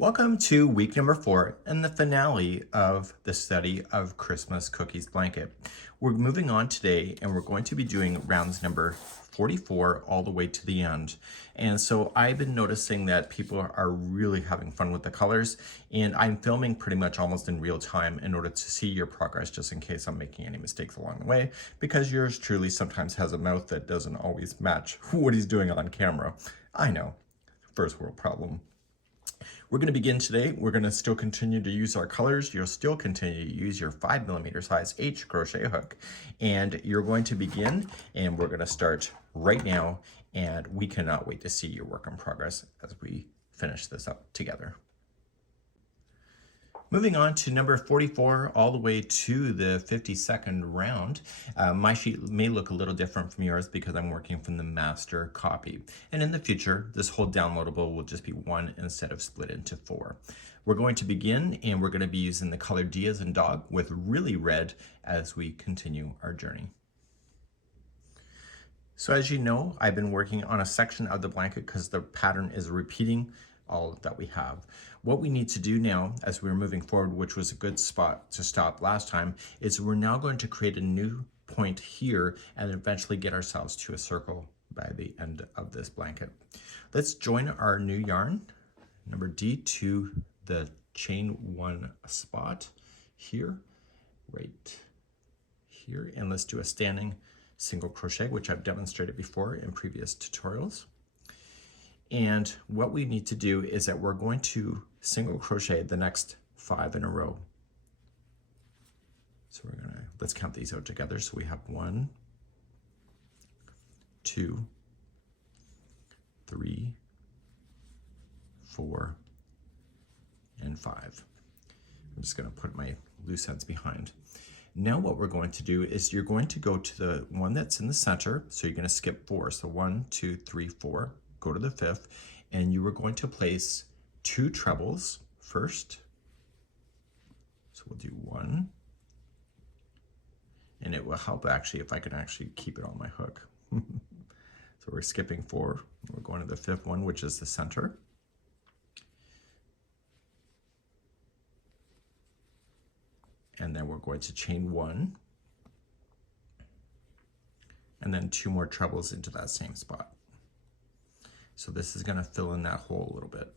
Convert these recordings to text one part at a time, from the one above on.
Welcome to week number 4 and the finale of the study of Christmas Cookies Blanket. We're moving on today and we're going to be doing rounds number 44 all the way to the end. And so I've been noticing that people are really having fun with the colors, and I'm filming pretty much almost in real time in order to see your progress, just in case I'm making any mistakes along the way, because yours truly sometimes has a mouth that doesn't always match what he's doing on camera. I know, first world problem. We're going to begin today. We're going to still continue to use our colors. You'll still continue to use your 5mm size H crochet hook. And you're going to begin, and we're going to start right now. And we cannot wait to see your work in progress as we finish this up together. Moving on to number 44 all the way to the 52nd round. My sheet may look a little different from yours because I'm working from the master copy. And in the future, this whole downloadable will just be 1 instead of split into 4. We're going to begin, and we're going to be using the color D as in dog with really red as we continue our journey. So as you know, I've been working on a section of the blanket because the pattern is repeating all that we have. What we need to do now as we're moving forward, which was a good spot to stop last time, is we're now going to create a new point here and eventually get ourselves to a circle by the end of this blanket. Let's join our new yarn, number D, to the chain 1 spot here, right here, and let's do a standing single crochet, which I've demonstrated before in previous tutorials. And what we need to do is that we're going to single crochet the next 5 in a row. So let's count these out together. So we have 1, 2, 3, 4, and 5. I'm just going to put my loose ends behind. Now what we're going to do is you're going to go to the one that's in the center. So you're going to skip 4. So 1, 2, 3, 4. Go to the 5th, and you are going to place 2 trebles first. So we'll do 1, and it will help actually if I can actually keep it on my hook. So we're skipping 4. We're going to the 5th one, which is the center. And then we're going to chain 1, and then 2 more trebles into that same spot. So this is going to fill in that hole a little bit.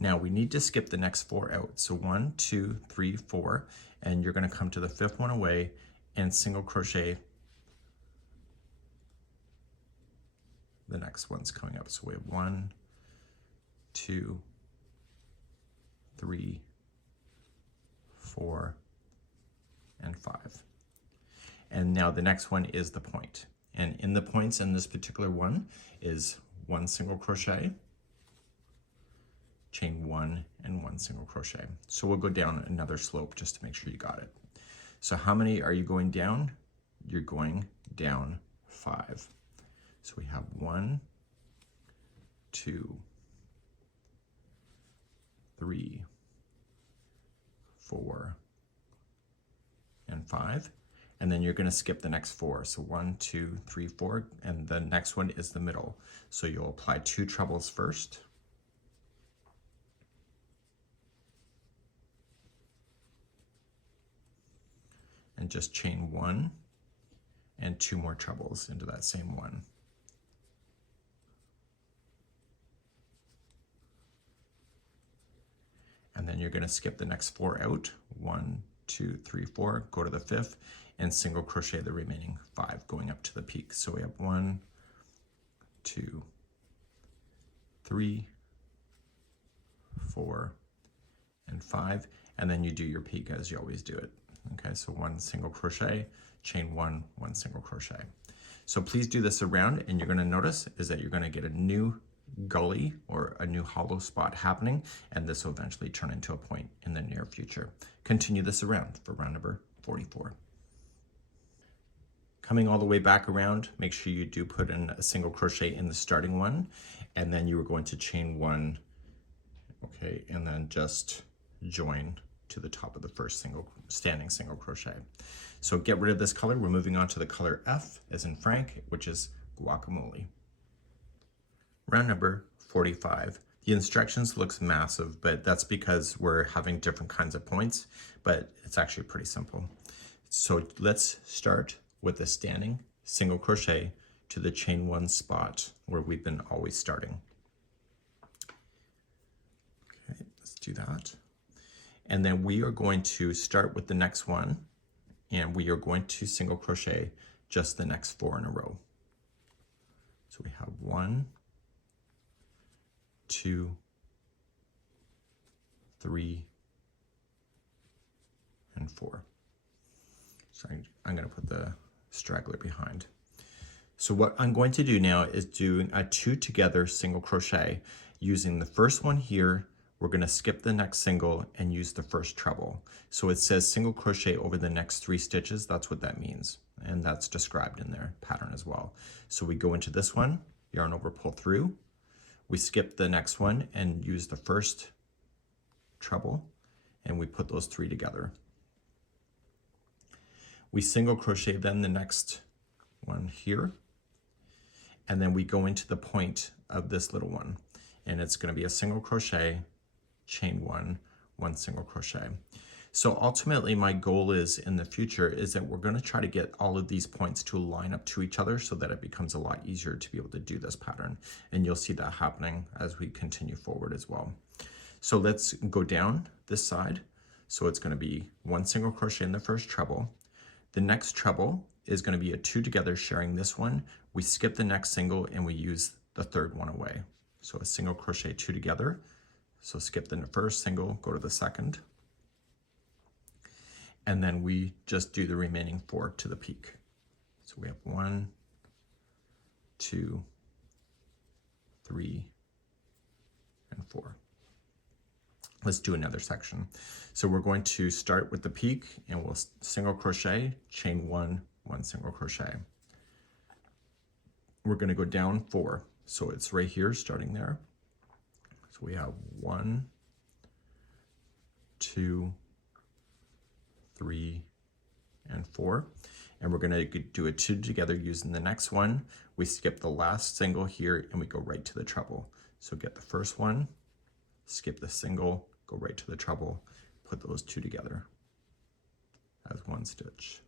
Now we need to skip the next 4 out. So 1, 2, 3, 4, and you're going to come to the 5th one away and single crochet the next one's coming up. So we have 1, 2, 3, 4, and 5. And now the next one is the point. And in the points in this particular one is 1 single crochet, chain 1, and 1 single crochet. So we'll go down another slope just to make sure you got it. So how many are you going down? You're going down 5. So we have 1, 2, 3, 4, and 5. And then you're going to skip the next 4. So 1, 2, 3, 4, and the next one is the middle. So you'll apply 2 trebles first. And just chain 1 and 2 more trebles into that same one. And then you're going to skip the next 4 out. 1, 2, 3, 4, go to the 5th, and single crochet the remaining 5 going up to the peak. So we have 1, 2, 3, 4, and 5, and then you do your peak as you always do it. Okay, so 1 single crochet, chain 1, 1 single crochet. So please do this around, and you're going to notice is that you're going to get a new gully or a new hollow spot happening, and this will eventually turn into a point in the near future. Continue this around for round number 44. Coming all the way back around, make sure you do put in a single crochet in the starting one, and then you are going to chain 1, okay, and then just join to the top of the first standing single crochet. So get rid of this color. We're moving on to the color F as in Frank, which is guacamole. Round number 45. The instructions looks massive, but that's because we're having different kinds of points, but it's actually pretty simple. So let's start with a standing single crochet to the chain one spot where we've been always starting. Okay, let's do that. And then we are going to start with the next one, and we are going to single crochet just the next 4 in a row. So we have 1, 2, 3, and 4. So I'm going to put the straggler behind. So what I'm going to do now is do a 2 together single crochet. Using the first one here, we're going to skip the next single and use the first treble. So it says single crochet over the next 3 stitches. That's what that means. And that's described in their pattern as well. So we go into this one, yarn over, pull through. We skip the next one and use the first treble, and we put those 3 together. We single crochet then the next one here, and then we go into the point of this little one, and it's going to be a single crochet, chain 1, 1 single crochet. So ultimately my goal is in the future is that we're going to try to get all of these points to line up to each other so that it becomes a lot easier to be able to do this pattern, and you'll see that happening as we continue forward as well. So let's go down this side. So it's going to be 1 single crochet in the first treble. The next treble is going to be a 2 together sharing this one. We skip the next single and we use the third one away. So a single crochet 2 together. So skip the first single, go to the second. And then we just do the remaining 4 to the peak. So we have 1, 2, 3, and 4. Let's do another section. So we're going to start with the peak, and we'll single crochet, chain 1, 1 single crochet. We're going to go down 4. So it's right here, starting there. So we have 1, 2, 3, and 4. And we're going to do a 2 together using the next one. We skip the last single here and we go right to the treble. So get the first one, skip the single, go right to the treble, put those 2 together as 1 stitch.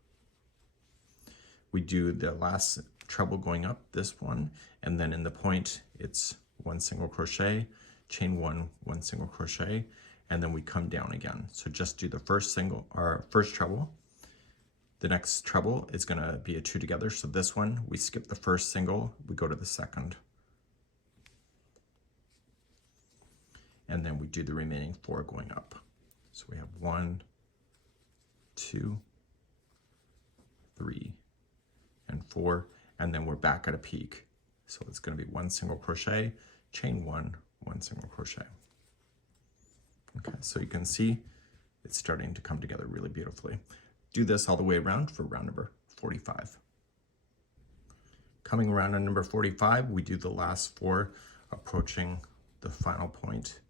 We do the last treble going up, this one, and then in the point it's 1 single crochet, chain 1, 1 single crochet, and then we come down again. So just do the first single or first treble. The next treble is going to be a 2 together. So this one, we skip the first single, we go to the second. And then we do the remaining 4 going up. So we have 1, 2, 3, and 4, and then we're back at a peak. So it's going to be 1 single crochet, chain 1, 1 single crochet. Okay, so you can see it's starting to come together really beautifully. Do this all the way around for round number 45. Coming around on number 45, we do the last 4 approaching the final point.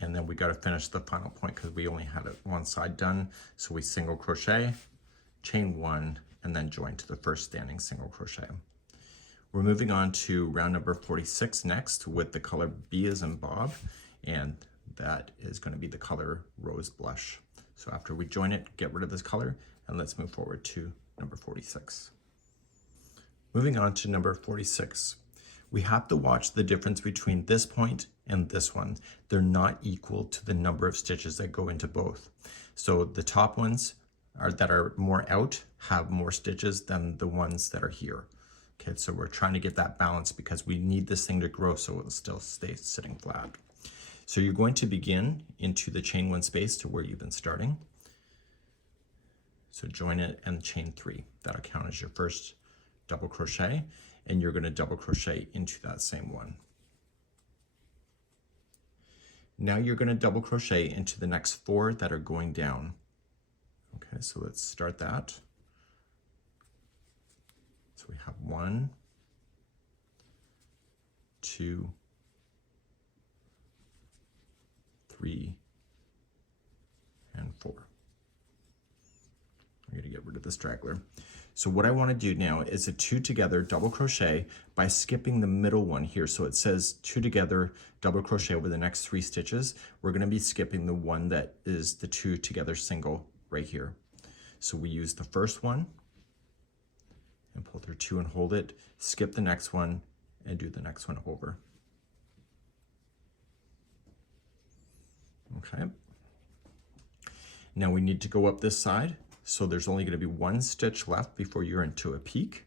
And then we got to finish the final point because we only had it one side done. So we single crochet, chain 1, and then join to the first standing single crochet. We're moving on to round number 46 next with the color B as in Bob, and that is going to be the color Rose Blush. So after we join it, get rid of this color, and let's move forward to number 46. Moving on to number 46. We have to watch the difference between this point and this one. They're not equal to the number of stitches that go into both. So the top ones that are more out have more stitches than the ones that are here. Okay, so we're trying to get that balance because we need this thing to grow so it'll still stay sitting flat. So you're going to begin into the chain 1 space to where you've been starting. So join it and chain 3. That'll count as your first double crochet, and you're going to double crochet into that same one. Now you're going to double crochet into the next 4 that are going down. Okay, so let's start that. So we have 1, 2, 3, and 4. I'm going to get rid of the straggler. So what I want to do now is a 2 together double crochet by skipping the middle one here. So it says 2 together double crochet over the next 3 stitches. We're going to be skipping the one that is the 2 together single right here. So we use the first one and pull through 2 and hold it, skip the next one and do the next one over. Okay. Now we need to go up this side. So there's only going to be 1 stitch left before you're into a peak.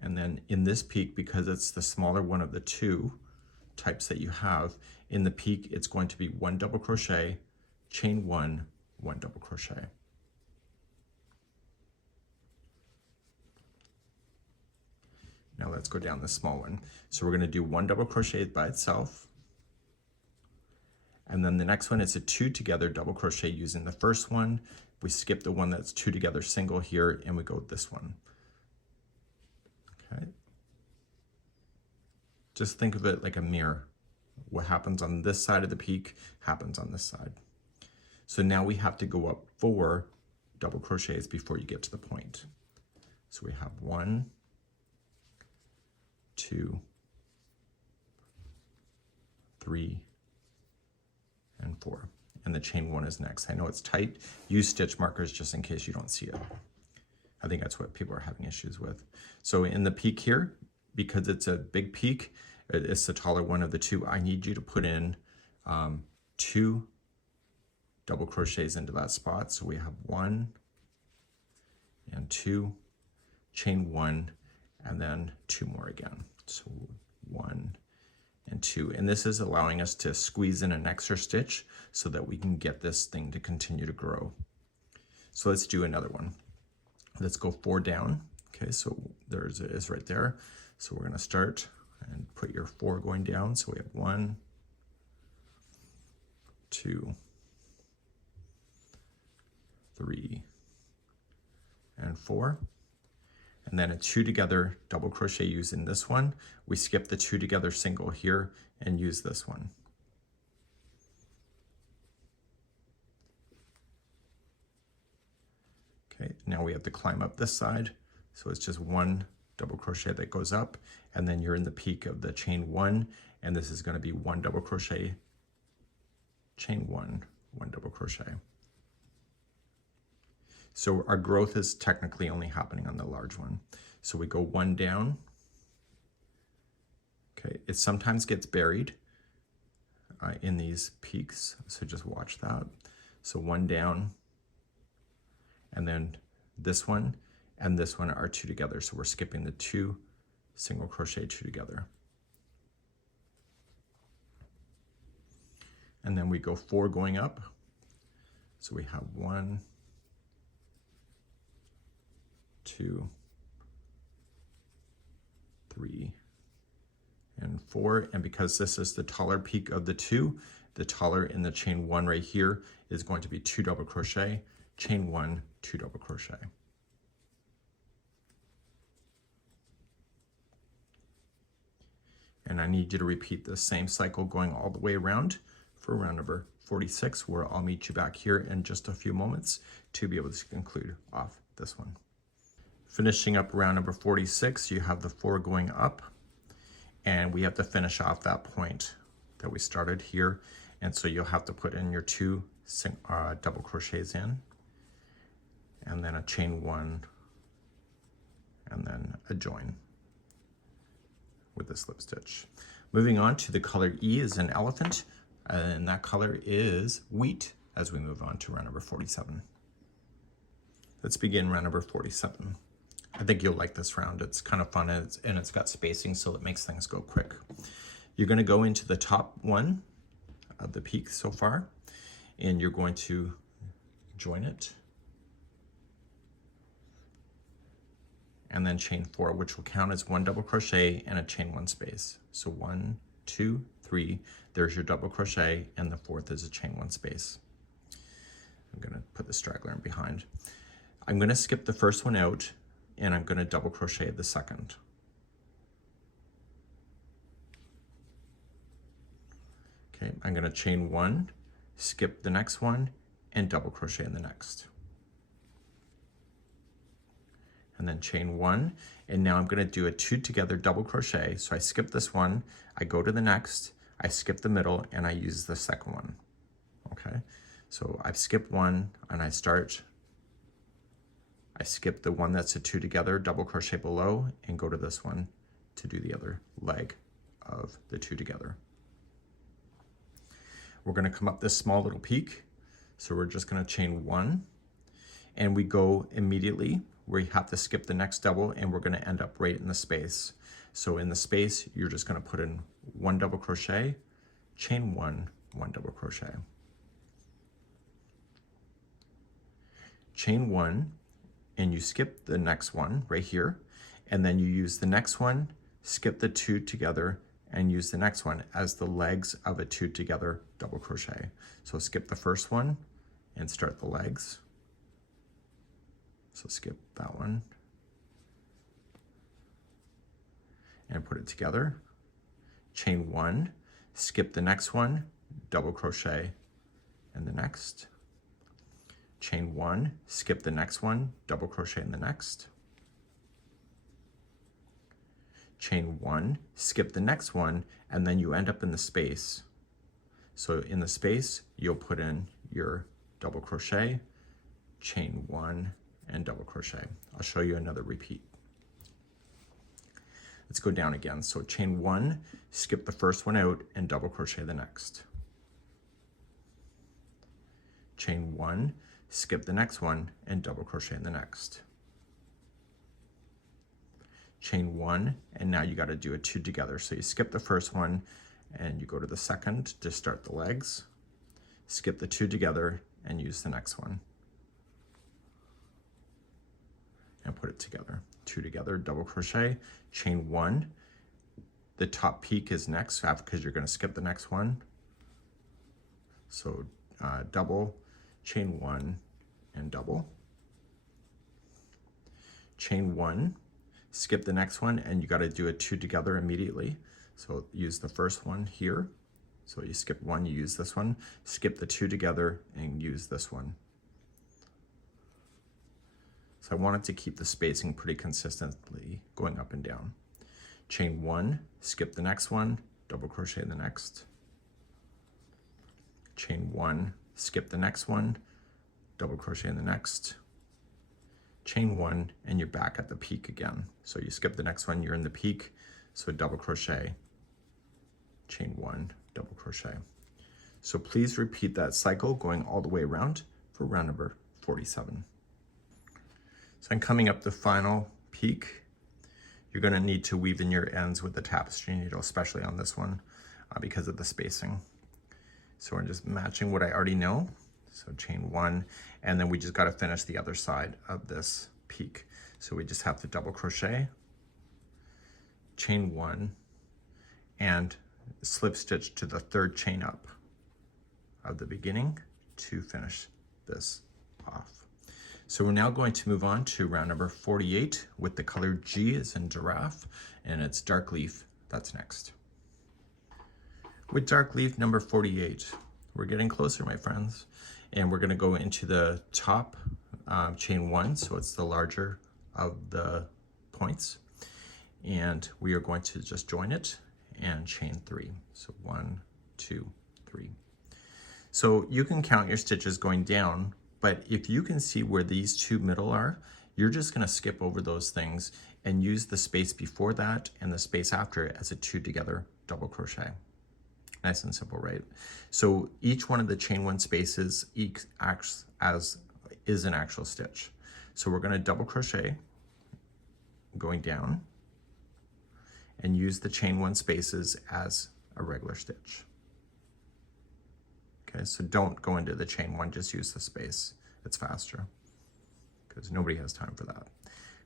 And then in this peak, because it's the smaller one of the 2 types that you have, in the peak it's going to be 1 double crochet, chain 1, 1 double crochet. Now let's go down the small one. So we're going to do 1 double crochet by itself. And then the next one is a 2 together double crochet using the first one. We skip the one that's 2 together single here and we go with this one. Okay. Just think of it like a mirror. What happens on this side of the peak happens on this side. So now we have to go up 4 double crochets before you get to the point. So we have 1, 2, 3, and 4, and the chain 1 is next. I know it's tight. Use stitch markers just in case you don't see it. I think that's what people are having issues with. So in the peak here, because it's a big peak, it's the taller one of the 2, I need you to put in 2 double crochets into that spot. So we have 1 and 2, chain 1, and then 2 more again. So 1 and 2, and this is allowing us to squeeze in an extra stitch so that we can get this thing to continue to grow. So let's do another one. Let's go 4 down. Okay, so there's it is right there. So we're going to start and put your 4 going down. So we have 1, 2, 3, and 4. And then a 2 together double crochet using this one. We skip the 2 together single here and use this one. Okay, now we have to climb up this side. So it's just 1 double crochet that goes up, and then you're in the peak of the chain 1, and this is going to be 1 double crochet, chain 1, 1 double crochet. So our growth is technically only happening on the large one. So we go 1 down. Okay, it sometimes gets buried in these peaks, so just watch that. So 1 down, and then this one and this one are 2 together. So we're skipping the 2 single crochet 2 together. And then we go 4 going up. So we have 1, 2, 3, and 4. And because this is the taller peak of the 2, the taller in the chain 1 right here is going to be 2 double crochet, chain 1, 2 double crochet. And I need you to repeat the same cycle going all the way around for round number 46, where I'll meet you back here in just a few moments to be able to conclude off this one. Finishing up round number 46, you have the 4 going up, and we have to finish off that point that we started here. And so you'll have to put in your 2 double crochets in, and then a chain 1, and then a join with the slip stitch. Moving on to the color E is an elephant, and that color is wheat as we move on to round number 47. Let's begin round number 47. I think you'll like this round. It's kind of fun, and it's got spacing, so it makes things go quick. You're going to go into the top one of the peak so far, and you're going to join it, and then chain 4, which will count as 1 double crochet and a chain 1 space. So 1, 2, 3, there's your double crochet, and the 4th is a chain 1 space. I'm going to put the straggler in behind. I'm going to skip the first one out, and I'm going to double crochet the second. Okay, I'm going to chain 1, skip the next one, and double crochet in the next. and then chain 1, and now I'm going to do a 2 together double crochet. So I skip this one, I go to the next, I skip the middle, and I use the second one. Okay, so I've skipped one and I skip the one that's a 2 together, double crochet below, and go to this one to do the other leg of the 2 together. We're going to come up this small little peak, so we're just going to chain 1, and we go immediately. We have to skip the next double, and we're going to end up right in the space. So in the space, you're just going to put in 1 double crochet, chain 1, 1 double crochet. Chain 1, and you skip the next one right here, and then you use the next one, skip the 2 together, and use the next one as the legs of a 2 together double crochet. So skip the first one and start the legs. So skip that one and put it together. Chain 1, skip the next one, double crochet in the next. Chain 1, skip the next one, double crochet in the next. Chain 1, skip the next one, and then you end up in the space. So in the space, you'll put in your double crochet, chain 1, and double crochet. I'll show you another repeat. Let's go down again. So chain 1, skip the first one out, and double crochet the next. Chain 1, skip the next one, and double crochet in the next. Chain 1, and now you got to do a 2 together. So you skip the first one and you go to the second to start the legs, skip the 2 together and use the next one and put it together. 2 together, double crochet, chain 1. The top peak is next because you're going to skip the next one. So double, chain 1, and double. Chain 1, skip the next one, and you got to do a 2 together immediately. So use the first one here. So you skip one, you use this one, skip the 2 together and use this one. So I wanted to keep the spacing pretty consistently going up and down. Chain 1, skip the next one, double crochet the next. Chain 1, skip the next one, double crochet in the next. Chain 1, and you're back at the peak again. So you skip the next one, you're in the peak, so double crochet, chain 1, double crochet. So please repeat that cycle going all the way around for round number 47. So I'm coming up the final peak. You're going to need to weave in your ends with the tapestry needle, especially on this one because of the spacing. So we're just matching what I already know. So chain 1, and then we just got to finish the other side of this peak. So we just have to double crochet, chain 1, and slip stitch to the 3rd chain up of the beginning to finish this off. So we're now going to move on to round number 48 with the color G as in giraffe, and it's dark leaf. That's next. With dark leaf number 48, we're getting closer, my friends. And we're going to go into the top chain 1, so it's the larger of the points. And we are going to just join it and chain 3. So 1, 2, 3. So you can count your stitches going down, but if you can see where these 2 middle are, you're just going to skip over those things and use the space before that and the space after it as a 2 together double crochet. Nice and simple, right? So each one of the chain 1 spaces acts as is an actual stitch. So we're going to double crochet going down and use the chain 1 spaces as a regular stitch. Okay, so don't go into the chain 1, just use the space. It's faster because nobody has time for that.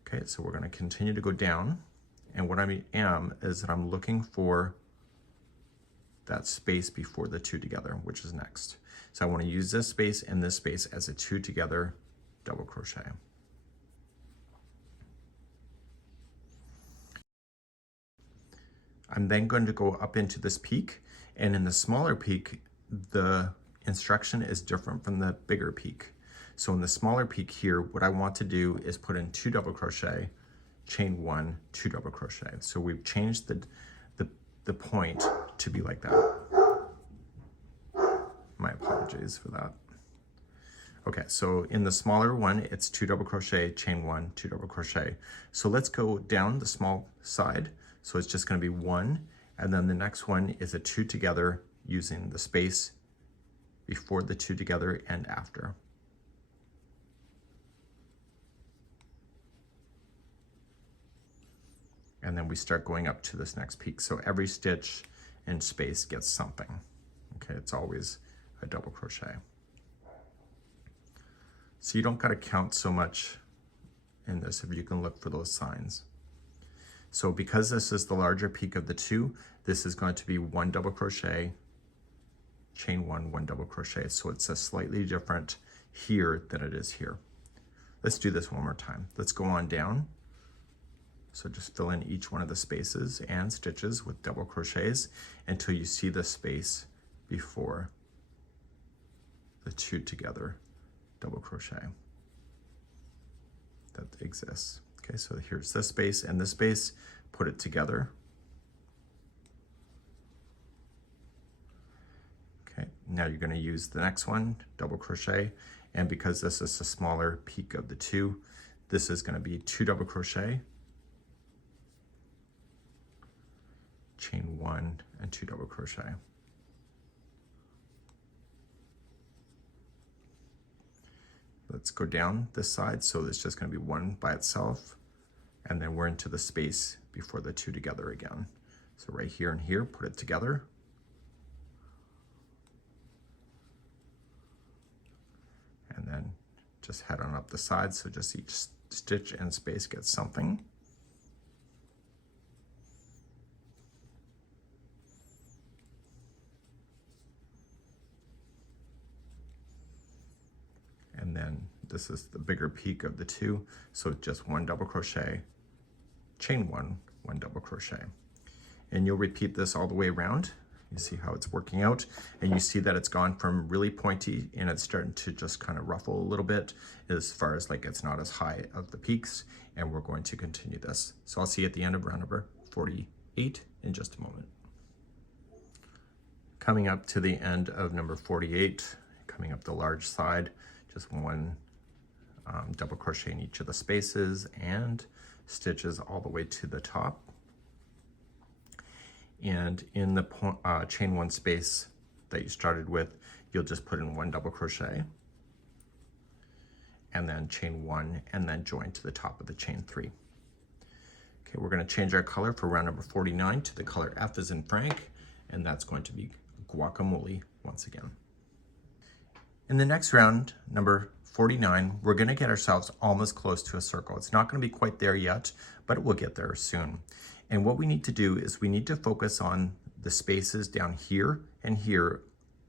Okay, so we're going to continue to go down, and what I am is that I'm looking for that space before the 2 together, which is next. So I want to use this space and this space as a 2 together double crochet. I'm then going to go up into this peak, and in the smaller peak, the instruction is different from the bigger peak. So in the smaller peak here, what I want to do is put in 2 double crochet, chain 1, 2 double crochet. So we've changed the point to be like that. My apologies for that. Okay, so in the smaller one, it's 2 double crochet, chain 1, 2 double crochet. So let's go down the small side. So it's just going to be 1, and then the next one is a 2 together using the space before the 2 together and after. And then we start going up to this next peak. So every stitch and space gets something. Okay, it's always a double crochet. So you don't got to count so much in this if you can look for those signs. So because this is the larger peak of the 2, this is going to be 1 double crochet, chain 1, 1 double crochet. So it's a slightly different here than it is here. Let's do this one more time. Let's go on down. So just fill in each one of the spaces and stitches with double crochets until you see the space before the 2 together double crochet that exists. Okay, so here's this space and this space, put it together. Okay, now you're going to use the next one, double crochet, and because this is a smaller peak of the 2, this is going to be 2 double crochet, chain 1 and 2 double crochet. Let's go down this side, so it's just going to be 1 by itself, and then we're into the space before the 2 together again. So right here and here, put it together. And then just head on up the side, so just each stitch and space gets something. And then this is the bigger peak of the 2, so just 1 double crochet, chain 1, 1 double crochet. And you'll repeat this all the way around. You see how it's working out, and you see that it's gone from really pointy and it's starting to just kind of ruffle a little bit as far as like it's not as high of the peaks, and we're going to continue this. So I'll see you at the end of round number 48 in just a moment. Coming up to the end of number 48, coming up the large side, just 1 double crochet in each of the spaces and stitches all the way to the top. And in the chain 1 space that you started with, you'll just put in 1 double crochet and then chain 1 and then join to the top of the chain 3. Okay, we're going to change our color for round number 49 to the color F as in Frank, and that's going to be guacamole once again. In the next round, number 49, we're going to get ourselves almost close to a circle. It's not going to be quite there yet, but we'll get there soon. And what we need to do is we need to focus on the spaces down here and here,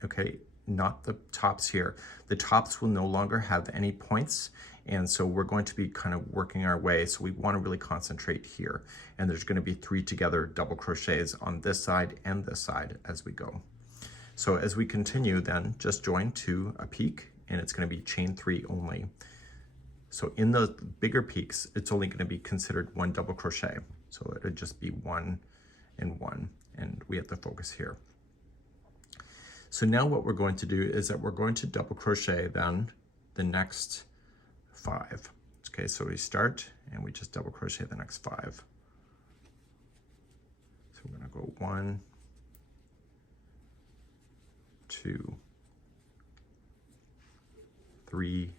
okay, not the tops here. The tops will no longer have any points, and so we're going to be kind of working our way, so we want to really concentrate here. And there's going to be 3 together double crochets on this side and this side as we go. So as we continue, then just join to a peak, and it's going to be chain 3 only. So in those bigger peaks, it's only going to be considered 1 double crochet. So it would just be 1 and 1, and we have to focus here. So now what we're going to do is that we're going to double crochet then the next 5. Okay, so we start and we just double crochet the next 5. So we're going to go 1, 2, 3,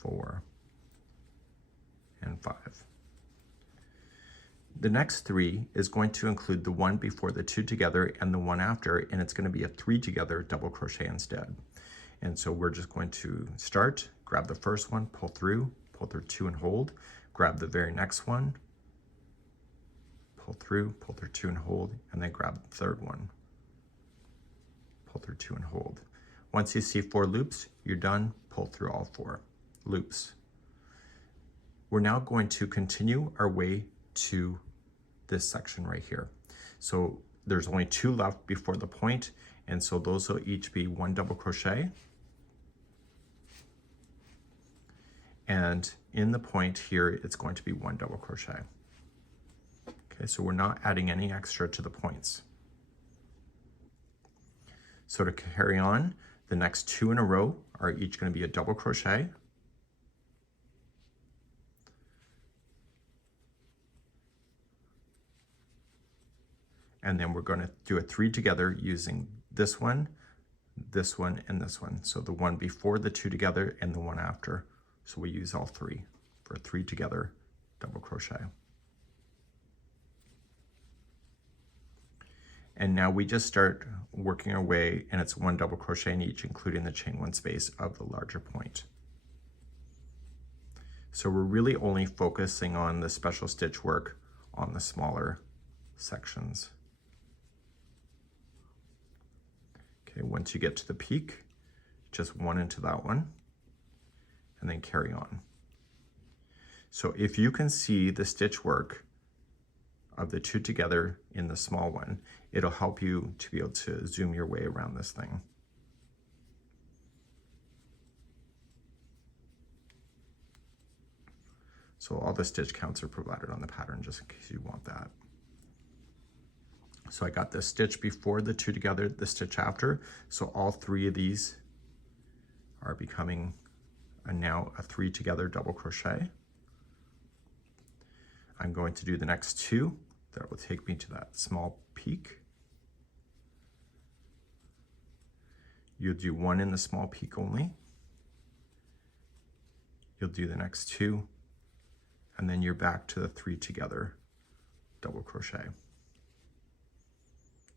4, and 5. The next 3 is going to include the 1 before the 2 together and the 1 after, and it's going to be a 3 together double crochet instead. And so we're just going to start, grab the first one, pull through 2 and hold, grab the very next one, pull through 2 and hold, and then grab the third one, pull through 2 and hold. Once you see 4 loops, you're done, pull through all 4 loops. We're now going to continue our way to this section right here. So there's only 2 left before the point, and so those will each be 1 double crochet, And in the point here, it's going to be 1 double crochet. Okay, so we're not adding any extra to the points. So to carry on, the next 2 in a row are each going to be a double crochet. And then we're going to do a 3 together using this one, and this one. So the one before the 2 together and the one after. So we use all 3 for a 3 together double crochet. And now we just start working our way, and it's 1 double crochet in each, including the chain 1 space of the larger point. So we're really only focusing on the special stitch work on the smaller sections. Okay, once you get to the peak, just 1 into that one, and then carry on. So if you can see the stitch work of the 2 together in the small one, it'll help you to be able to zoom your way around this thing. So all the stitch counts are provided on the pattern, just in case you want that. So I got the stitch before the 2 together, the stitch after. So all 3 of these are becoming now a 3 together double crochet. I'm going to do the next 2. That will take me to that small peak. You'll do 1 in the small peak only. You'll do the next 2, and then you're back to the 3 together double crochet.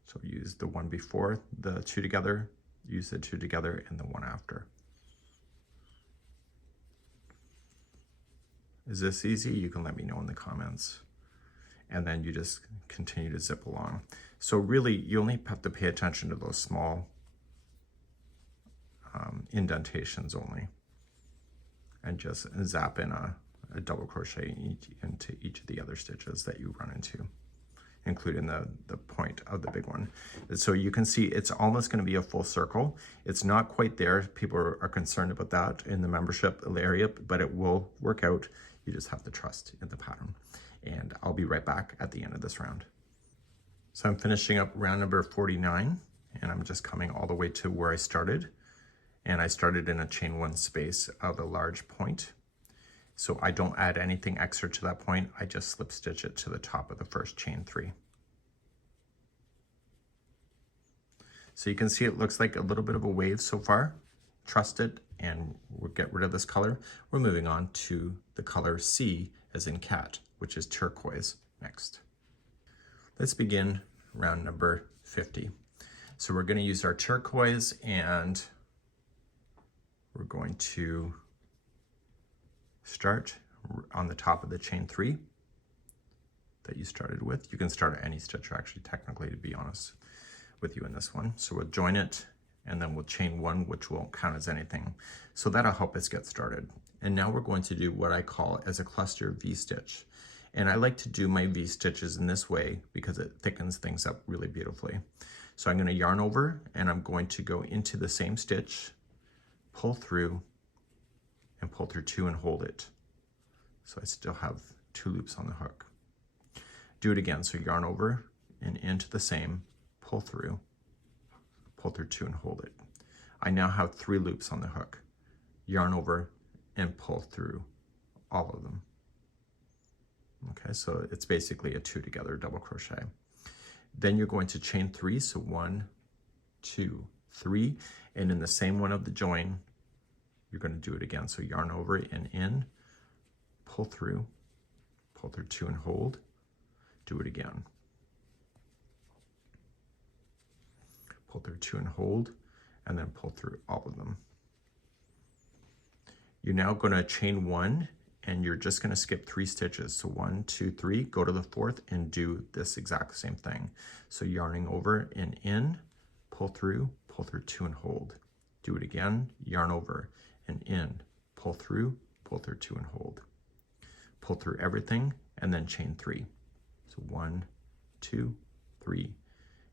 So use the one before the 2 together, use the 2 together, and the one after. Is this easy? You can let me know in the comments. And then you just continue to zip along. So really, you only have to pay attention to those small indentations only, and just zap in a double crochet into each of the other stitches that you run into, including the point of the big one. So you can see it's almost going to be a full circle. It's not quite there. People are concerned about that in the membership area, but it will work out. You just have to trust in the pattern. And I'll be right back at the end of this round. So I'm finishing up round number 49, and I'm just coming all the way to where I started. And I started in a chain 1 space of a large point. So I don't add anything extra to that point. I just slip stitch it to the top of the first chain 3. So you can see it looks like a little bit of a wave so far. Trust it, and we'll get rid of this color. We're moving on to the color C as in cat, which is turquoise next. Let's begin round number 50. So we're going to use our turquoise, and we're going to start on the top of the chain 3 that you started with. You can start at any stitch, actually, technically, to be honest with you in this one. So we'll join it, and then we'll chain 1, which won't count as anything. So that'll help us get started. And now we're going to do what I call as a cluster V-stitch. And I like to do my V-stitches in this way because it thickens things up really beautifully. So I'm going to yarn over, and I'm going to go into the same stitch, pull through, and pull through 2 and hold it. So I still have 2 loops on the hook. Do it again. So yarn over and into the same, pull through 2 and hold it. I now have 3 loops on the hook. Yarn over and pull through all of them. Okay, so it's basically a 2 together double crochet. Then you're going to chain 3, so 1, 2, 3, and in the same one of the join, you're going to do it again. So yarn over and in, pull through 2 and hold, do it again. Pull through 2 and hold, and then pull through all of them. You're now going to chain 1, and you're just going to skip 3 stitches. So 1, 2, 3, go to the 4th and do this exact same thing. So yarning over and in, pull through 2 and hold. Do it again, yarn over and in, pull through 2 and hold. Pull through everything and then chain 3. So 1, 2, 3.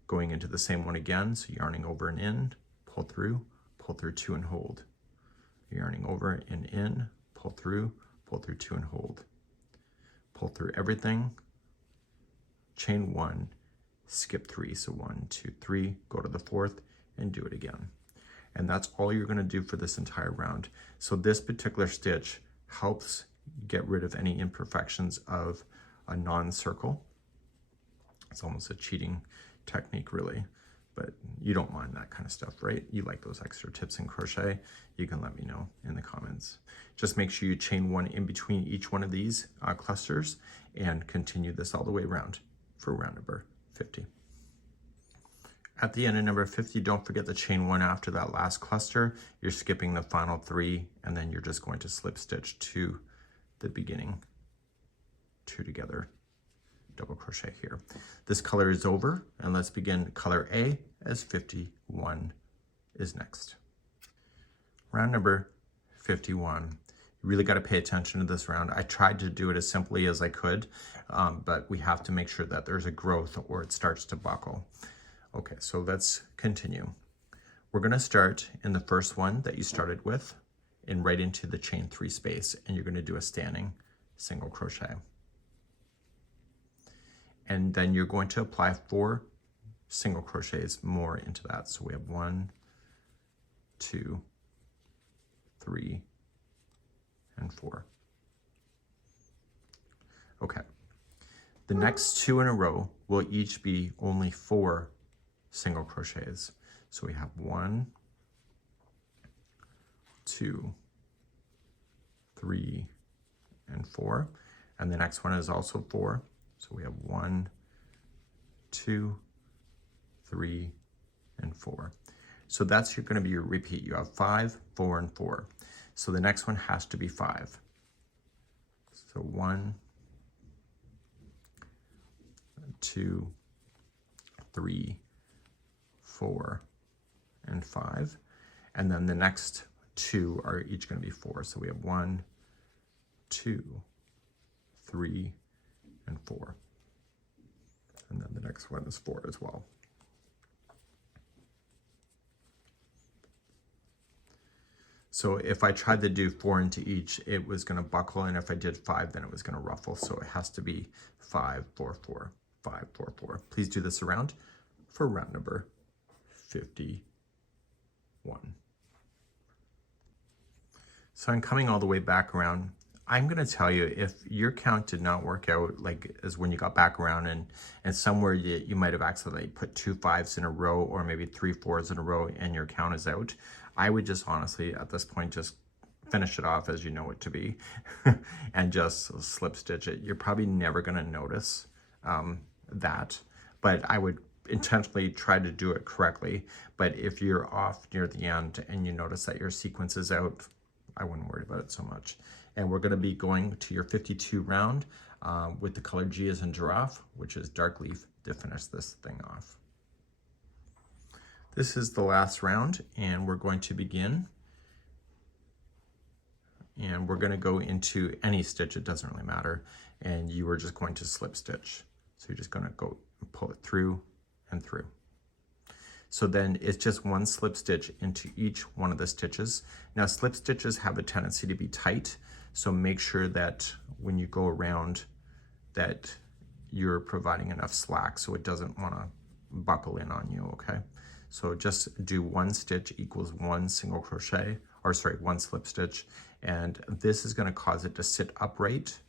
Going into the same one again, so yarning over and in, pull through 2 and hold. Yarning over and in, pull pull through 2 and hold. Pull through everything, chain 1, skip 3. So 1, 2, 3, go to the 4th and do it again. And that's all you're going to do for this entire round. So this particular stitch helps get rid of any imperfections of a non-circle. It's almost a cheating technique, really, but you don't mind that kind of stuff, right? You like those extra tips in crochet, you can let me know in the comments. Just make sure you chain 1 in between each one of these clusters and continue this all the way around for round number 50. At the end of number 50, don't forget to chain 1 after that last cluster. You're skipping the final 3, and then you're just going to slip stitch to the beginning 2 together, double crochet here. This color is over, and let's begin color A as 51 is next. Round number 51. You really got to pay attention to this round. I tried to do it as simply as I could, but we have to make sure that there's a growth or it starts to buckle. Okay, so let's continue. We're going to start in the first one that you started with and right into the chain 3 space, and you're going to do a standing single crochet. And then you're going to apply 4 single crochets more into that. So we have 1, 2, 3, and 4. Okay. The next 2 in a row will each be only 4 single crochets. So we have 1, 2, 3, and 4. And the next one is also 4. So we have 1, 2, 3, and 4. So that's going to be your repeat. You have 5, 4, and 4. So the next one has to be 5. So 1, 2, 3, 4, and 5. And then the next 2 are each going to be 4. So we have 1, 2, 3, and 4. And then the next one is 4 as well. So if I tried to do 4 into each, it was going to buckle, and if I did 5, then it was going to ruffle. So it has to be 5, 4, 4, 5, 4, 4. Please do this around for round number 51. So I'm coming all the way back around. I'm going to tell you, if your count did not work out, like as when you got back around and somewhere you might have accidentally put 2 5s in a row or maybe 3 4s in a row and your count is out, I would just honestly at this point just finish it off as you know it to be and just slip stitch it. You're probably never going to notice that, but I would intentionally try to do it correctly. But if you're off near the end and you notice that your sequence is out, I wouldn't worry about it so much. And we're going to be going to your 52 round with the color G as in giraffe, which is dark leaf, to finish this thing off. This is the last round, and we're going to begin. And we're going to go into any stitch, it doesn't really matter. And you are just going to slip stitch. So you're just going to go pull it through and through. So then it's just 1 slip stitch into each one of the stitches. Now slip stitches have a tendency to be tight, so make sure that when you go around that you're providing enough slack so it doesn't want to buckle in on you, okay? So just do 1 stitch equals 1 single crochet, or sorry, 1 slip stitch, and this is going to cause it to sit upright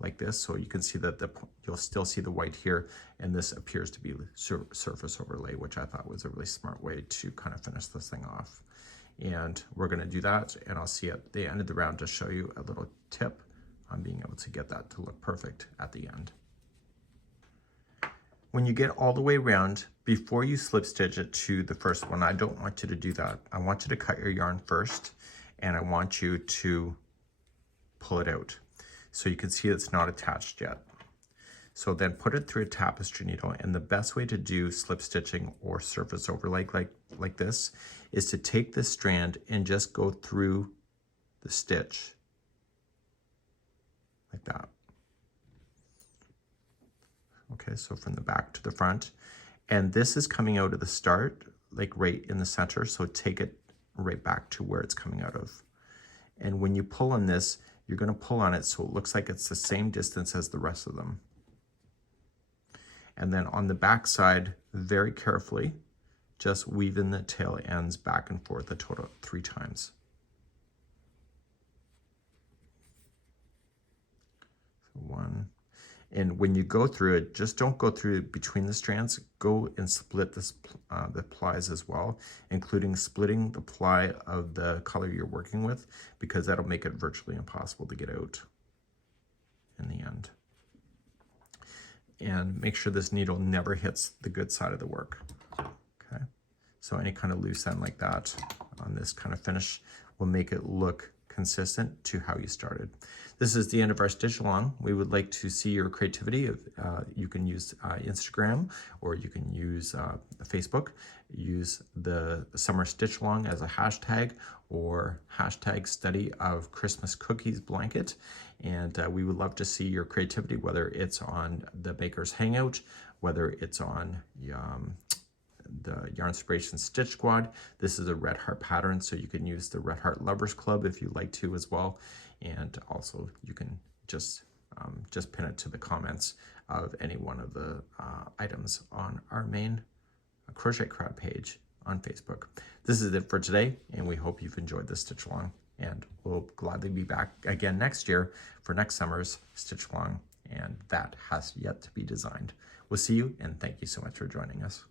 like this, so you can see that you'll still see the white here, and this appears to be surface overlay, which I thought was a really smart way to kind of finish this thing off. And we're going to do that, and I'll see at the end of the round to show you a little tip on being able to get that to look perfect at the end. When you get all the way around, before you slip stitch it to the first one, I don't want you to do that. I want you to cut your yarn first, and I want you to pull it out. So you can see it's not attached yet. So then put it through a tapestry needle, and the best way to do slip stitching or surface overlay like this is to take this strand and just go through the stitch like that. Okay, so from the back to the front, and this is coming out of the start, like right in the center, so take it right back to where it's coming out of. And when you pull on this, you're going to pull on it so it looks like it's the same distance as the rest of them. And then on the back side, very carefully, just weave in the tail ends back and forth a total of 3 times. So 1. And when you go through it, just don't go through between the strands. Go and split this, the plies as well, including splitting the ply of the color you're working with, because that'll make it virtually impossible to get out in the end. And make sure this needle never hits the good side of the work. Okay, so any kind of loose end like that on this kind of finish will make it look consistent to how you started. This is the end of our stitch along. We would like to see your creativity. You can use Instagram, or you can use Facebook. Use the summer stitch along as a hashtag, or hashtag study of Christmas cookies blanket. And we would love to see your creativity, whether it's on the Makers Hangout, whether it's on the Yarn Inspiration Stitch Squad. This is a Red Heart pattern, so you can use the Red Heart Lovers Club if you like to as well. And also you can just pin it to the comments of any one of the items on our main Crochet Crowd page on Facebook. This is it for today, and we hope you've enjoyed this stitch along. And we'll gladly be back again next year for next summer's stitch along, and that has yet to be designed. We'll see you, and thank you so much for joining us.